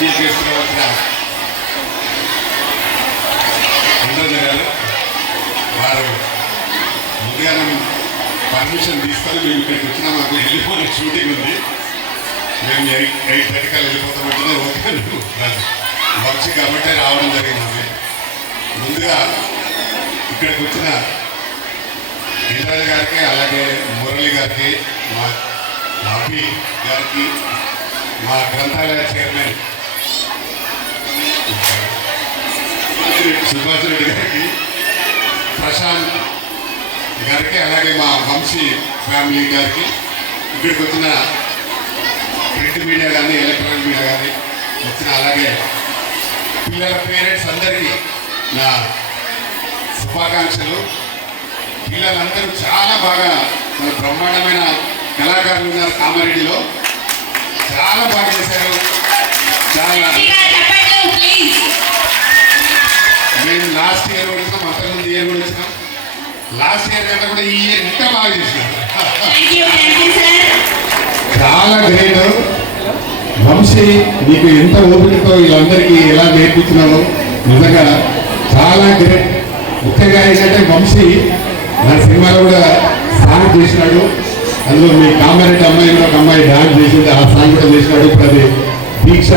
Chief గెస్ట్గా వచ్చిన ఇంద్రజ గారు వారు ముందుగా పర్మిషన్ తీసుకొని మేము ఇక్కడికి వచ్చినా మాకు వెళ్ళిపోయిన షూటింగ్ ఉంది, మేము 8:30 వెళ్ళిపోతామంటే ఓకే వచ్చి కాబట్టి రావడం జరిగింది. ముందుగా ఇక్కడికి వచ్చిన ఇంద్రజ గారికి, అలాగే మురళి గారికి, మా అభి గారికి, మా గ్రంథాలయ చైర్మన్ సుభాష్ రెడ్డి గారికి, ప్రశాంత్ గారికి, అలాగే మా వంశీ ఫ్యామిలీ గారికి, ఇక్కడికి వచ్చిన ప్రింట్ మీడియా కానీ ఎలక్ట్రానిక్ మీడియా కానీ వచ్చిన, అలాగే పిల్లల పేరెంట్స్ అందరికీ నా శుభాకాంక్షలు. పిల్లలందరూ చాలా బాగా బ్రహ్మాండమైన కళాకారులు ఉన్నారు కామారెడ్డిలో, చాలా బాగా చేశారు. చాలా మేము లాస్ట్ ఇయర్ కూడా వచ్చినాం, అంతకుముందు ఇయర్ కూడా వచ్చినాం. లాస్ట్ ఇయర్ కంటే కూడా ఈ ఇయర్ ఇంకా బాగా చేసినాం. చాలా గ్రేట్. వంశీ నీకు ఎంత ఓపికతో వీళ్ళందరికీ ఎలా నేర్పించినావో నిజంగా చాలా గ్రేట్. ముఖ్యంగా ఏంటంటే వంశీ నా సినిమాలో కూడా సాంగ్ చేసినాడు, అందులో మీ కామారెడ్డి అమ్మాయిలో ఒక అమ్మాయి డాన్స్ చేసింది, ఆ సాంగ్ కూడా చేసినాడు. ఇప్పుడు అది దీక్ష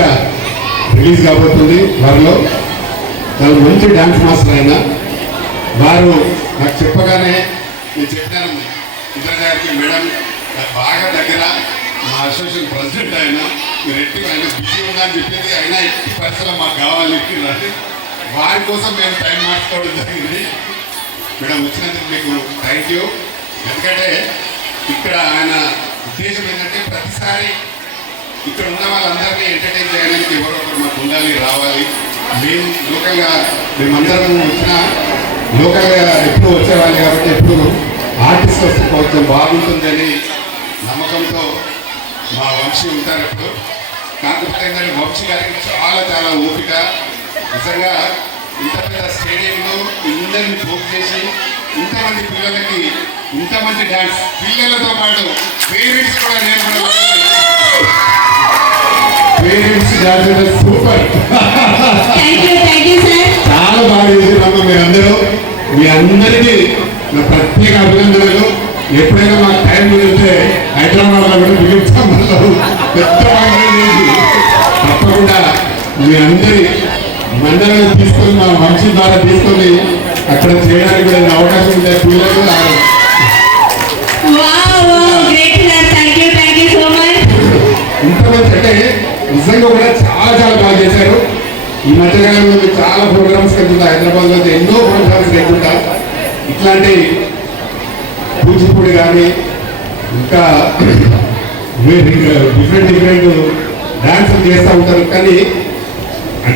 రిలీజ్ కాబోతుంది వారిలో. చాలా మంచి డాన్స్ మాస్టర్ అయినా వారు నాకు చెప్పగానే నేను చెప్పాను ఇంద్రజ గారికి, మేడం నాకు బాగా దగ్గర మా అసోసియేషన్ ప్రెసిడెంట్ ఆయన, మీరు ఎట్టి ఆయన బిజీ ఉన్నా అని చెప్పింది, అయినా ఎట్టి పరిస్థితుల్లో మాకు కావాలి వారి కోసం మేము టైం మార్చుకోవడం జరిగింది. మేడం వచ్చినందుకు మీకు థ్యాంక్ యూ. ఎందుకంటే ఇక్కడ ఆయన ఉద్దేశం ఏంటంటే ప్రతిసారి ఇక్కడ ఉన్న వాళ్ళందరినీ ఎంటర్టైన్ చేయడానికి ఎవరో ఒకరు మాకు ఉండాలి, రావాలి. మేము లోకల్గా మేమందరం వచ్చిన లోకల్గా ఎప్పుడు వచ్చేవాళ్ళు కాబట్టి ఎప్పుడు ఆర్టిస్ట్ వస్తే కొంచెం బాగుంటుందని నమ్మకంతో మా వంశీ ఉంటారు ఎప్పుడు. కాకపోతే ఏంటంటే వంశీ గారికి చాలా చాలా ఓపిక. నిజంగా ఇంత పెద్ద స్టేడియంలో ఇందరిని పోగు చేసి ఇంతమంది పిల్లలకి ఇంత మంచి డ్యాన్స్, పిల్లలతో పాటు పేరెంట్స్ కూడా నేర్పడం, పేరెంట్స్ డాన్స్ సూపర్, చాలా బాగా చేసినాము. మీరందరూ, మీ అందరికీ నా ప్రత్యేక అభినందనలు. ఎప్పుడైనా మాకు టైం కుదిరితే హైదరాబాద్లో కూడా పిలుస్తాం, పెద్ద తప్పకుండా మీ అందరి మండలాన్ని తీసుకొని మా వంశీ ద్వారా తీసుకొని అక్కడ చేయడానికి కూడా అవకాశం ఉంటే పిల్లలు ఇంతమంది అంటే నిజంగా కూడా చాలా చాలా బాగా చేశారు. ఈ మధ్యకాలంలో చాలా ప్రోగ్రామ్స్ వెళ్తుంటా, హైదరాబాద్లో ఎన్నో ప్రోగ్రామ్స్ వెళ్తుంటా. ఇట్లాంటి కూచిపూడి కానీ ఇంకా డిఫరెంట్ డిఫరెంట్ డాన్సులు చేస్తూ ఉంటారు, కానీ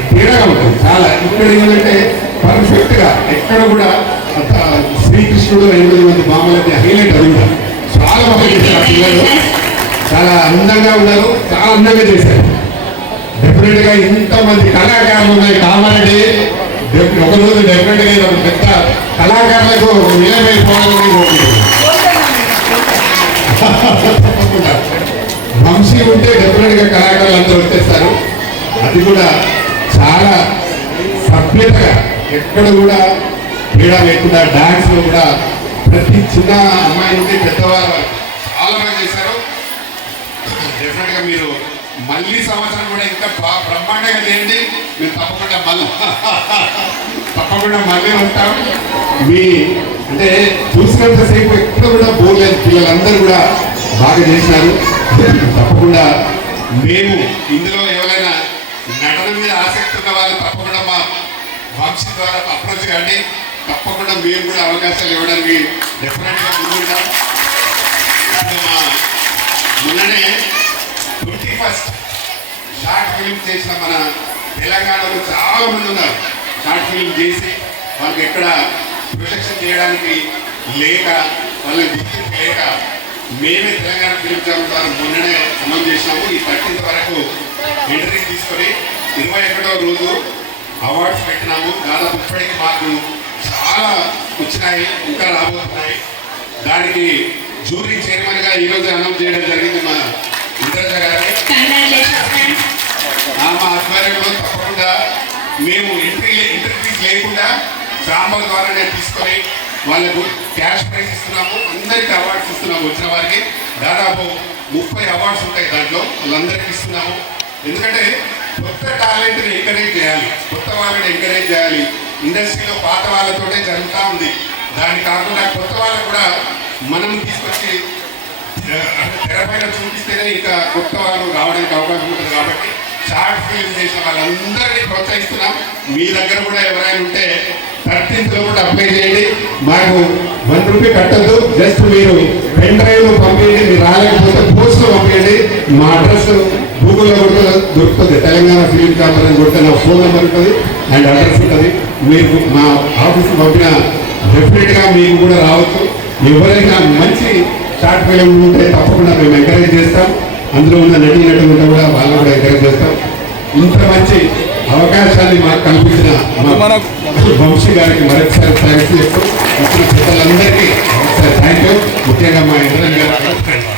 తేడాగా ఉంటుంది చాలా. ఇక్కడ ఏంటంటే పర్ఫెక్ట్గా ఎక్కడ కూడా శ్రీకృష్ణుడు 8 మంది మామూలు హైలైట్, అది కూడా చాలా బాగా చేశారు. పిల్లలు చాలా అందంగా ఉన్నారు, చాలా అందంగా చేశారు. డెఫినెట్గా ఇంతమంది కళాకారులు ఉన్నాయి కామారెడ్డి, ఒకరోజు డెఫినెట్గా ఒక పెద్ద కళాకారులకు నిలబడిపోవాలని తప్పకుండా వంశీ ఉంటే డెఫినెట్గా కళాకారులు అందరూ వచ్చేస్తారు. అది కూడా చాలా సభ్యతగా ఎక్కడ కూడా తేడా లేకుండా డాన్స్లో కూడా ప్రతి చిన్న అమ్మాయి నుండి పెద్దవారు చాలా బాగా చేశారు. డెఫినెట్గా మీరు మళ్ళీ సంవత్సరం కూడా ఇంకా బ్రహ్మాండంగా చేయండి. మేము తప్పకుండా మళ్ళీ ఉంటాం. మీ అంటే చూసినంతసేపు ఎక్కడ కూడా పోలేదు, పిల్లలందరూ కూడా బాగా చేసినారు. తప్పకుండా మేము ఇందులో ఎవరైనా నటన మీద ఆసక్తి ఉన్న వాళ్ళు తప్పకుండా మా వంశీ ద్వారా అప్రోచ్ కానీ తప్పకుండా మేము కూడా అవకాశాలు ఇవ్వడానికి డెఫినెట్గా ముందుంటాం. మా మొన్ననే 21st షార్ట్ ఫిల్మ్ చేసిన మన తెలంగాణలో చాలా మంది ఉన్నారు. షార్ట్ ఫిల్మ్ చేసి వాళ్ళకి ఎక్కడ ప్రొజెక్షన్ చేయడానికి లేక, వాళ్ళకి గుర్తింపు లేక మేమే తెలంగాణ ఫిల్మ్ ఛానల్ ద్వారా మొన్ననే అమలు చేసినాము. ఈ 13th వరకు ఎంట్రీ తీసుకొని 21వ రోజు అవార్డ్స్ పెట్టినాము. దాదాపు ఇప్పటికి మాకు చాలా వచ్చినాయి, ఇంకా రాబోతున్నాయి. దానికి జ్యూరీ చైర్మన్ గా ఈరోజు అనౌన్స్ చేయడం జరిగింది మా ఇంద్రజ గారిని. మా ఆధ్వర్యంలో తప్పకుండా మేము ఇంటర్వ్యూస్ లేకుండా ఛాంబర్ ద్వారానే తీసుకొని వాళ్ళకు క్యాష్ ప్రైజ్ ఇస్తున్నాము. అందరికీ అవార్డ్స్ ఇస్తున్నాము. వచ్చిన వారికి దాదాపు 30 అవార్డ్స్ ఉంటాయి. దాంట్లో వాళ్ళందరికీ ఇస్తున్నాము. ఎందుకంటే కొత్త టాలెంట్ని ఎంకరేజ్ చేయాలి, కొత్త వాళ్ళని ఎంకరేజ్ చేయాలి. ఇండస్ట్రీలో పాత వాళ్ళతోటే జరుగుతూ ఉంది. దాన్ని కాకుండా కొత్త వాళ్ళకు కూడా మనం తీసుకొచ్చి తెరపైన చూపిస్తేనే ఇంకా కొత్త వాళ్ళు రావడానికి అవకాశం ఉంటుంది. కాబట్టి షార్ట్ ఫిల్మ్ చేసిన వాళ్ళందరినీ ప్రోత్సహిస్తున్నాం. మీ దగ్గర కూడా ఎవరైనా ఉంటే 13th లో కూడా అప్లై చేయండి. మాకు 1 రూపీ కట్టద్దు. జస్ట్ మీరు పెన్ డ్రైవ్ పంపించండి. మీరు రాలేకపోతే పోస్ట్ లో పంపించండి. మా అడ్రస్ గూగుల్లో కూడా దొరుకుతుంది. తెలంగాణ ఫిలిం ఛాంబర్ అని కొడితే నా ఫోన్ నెంబర్ ఉంటుంది అండ్ అడ్రస్ ఉంటుంది. మీరు మా ఆఫీస్కి పంపిన డెఫినెట్గా మీకు కూడా రావచ్చు. ఎవరైనా మంచి షార్ట్ ఫిలిం ఉంటే తప్పకుండా మేము ఎంకరేజ్ చేస్తాం. అందులో ఉన్న నటులు కూడా వాళ్ళు కూడా ఎంకరేజ్ చేస్తాం. ఇంత మంచి అవకాశాన్ని మాకు కల్పించిన వంశీ గారికి మరొకసారి థ్యాంక్స్ చెప్తూ ఇచ్చిన పెద్దలందరికీ ఒకసారి థ్యాంక్ యూ. ముఖ్యంగా మా ఇంద్రన్ గారు